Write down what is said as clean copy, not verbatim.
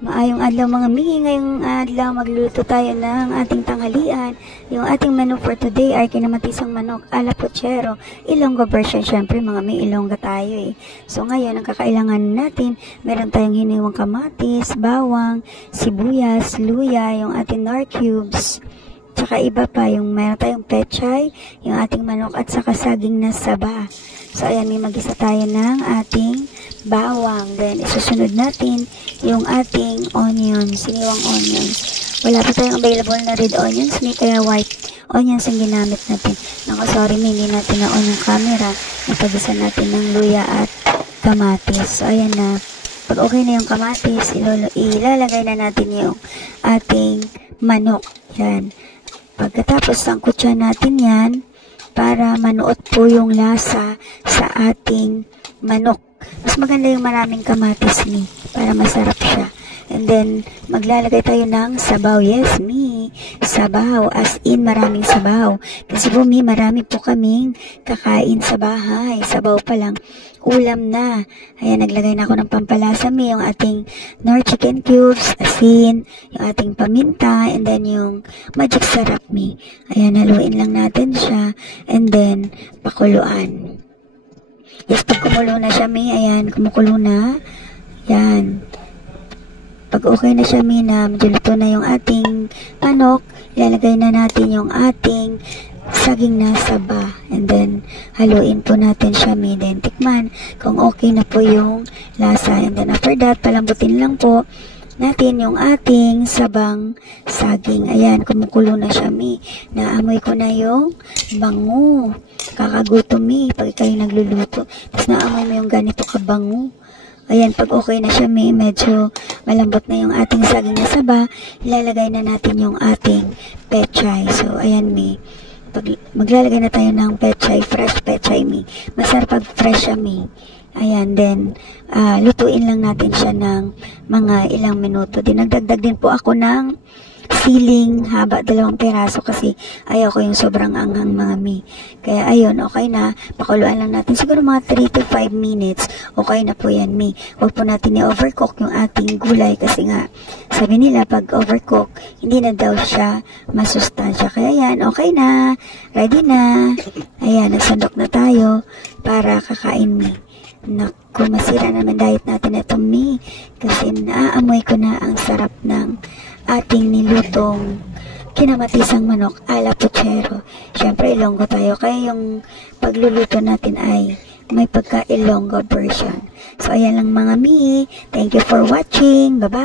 Maayong adlaw mga mi, ngayong adlaw magluluto tayo ng ating tanghalian. Yung ating menu for today ay kinamatisang manok ala puchero. Ilonggo version, syempre mga mi, Ilonggo tayo eh. So ngayon, ang kakailangan natin, meron tayong hiniwang kamatis, bawang, sibuyas, luya, yung ating nor cubes, tsaka iba pa, yung meron tayong pechay, yung ating manok at saka saging na saba. So ayan, may mag-isa tayo ng ating bawang. Then isusunod natin yung ating onions, siniwang onions. Wala pa tayong available na red onions, may kaya white onions ang ginamit natin. Naku, sorry, hindi natin na-on yung camera. Napag-isa natin ng luya at kamatis. So ayan na. Pag okay na yung kamatis, ilalagay na natin yung ating manok. Yan. Pagkatapos, sangkutsa natin yan para manuot po yung lasa sa ating manok. Mas maganda yung maraming kamatis ni para masarap siya. And then, maglalagay tayo ng sabaw. Yes, mi. Sabaw. As in, maraming sabaw. Kasi po, mi, marami po kaming kakain sa bahay. Sabaw pa lang. Ulam na. Ayan, naglagay na ako ng pampalasa, mi. Yung ating nor chicken cubes, asin, yung ating paminta, and then yung magic sarap, mi. Ayan, haluin lang natin siya. And then, pakuluan. Yes, pag kumulo na siya, mi. Ayan, kumukulo na. Yan. Pag okay na siya, mi, na medyo luto na yung ating manok, ilalagay na natin yung ating saging na saba. And then, haluin po natin siya, mi. Then, tikman kung okay na po yung lasa. And then, after that, palambutin lang po natin yung ating sabang saging. Ayan, kumukulo na siya, mi. Naamoy ko na yung bango. Kakagutom, mi, pag kayo nagluluto. Tapos naamoy mo yung ganito kabango. Ayan, pag okay na siya, mi, medyo malambot na yung ating saging na saba, ilalagay na natin yung ating pechay. So, ayan, mi. Maglalagay na tayo ng pechay, fresh pechay, mi. Masarap pag fresh siya, mi. Ayan, then, lutuin lang natin siya ng mga ilang minuto. Dinagdagdag din po ako ng siling haba, 2 piraso kasi ayaw ko yung sobrang anghang, mga mi. Kaya ayun, okay na. Pakuluan lang natin. Siguro mga 3 to 5 minutes. Okay na po yan, mi. Huwag po natin i-overcook yung ating gulay kasi nga, sabi nila pag overcook, hindi na daw siya masustansya. Kaya yan, okay na. Ready na. Ayan, nasandok na tayo para kakain, mi. Naku, masira naman diet natin ito, mi. Kasi naaamoy ko na ang sarap ng ating nilutong kinamatisang manok ala puchero. Siyempre, Ilonggo tayo. Kaya yung pagluluto natin ay may pagka-Ilonggo version. So, ayan lang mga mi. Thank you for watching. Bye-bye.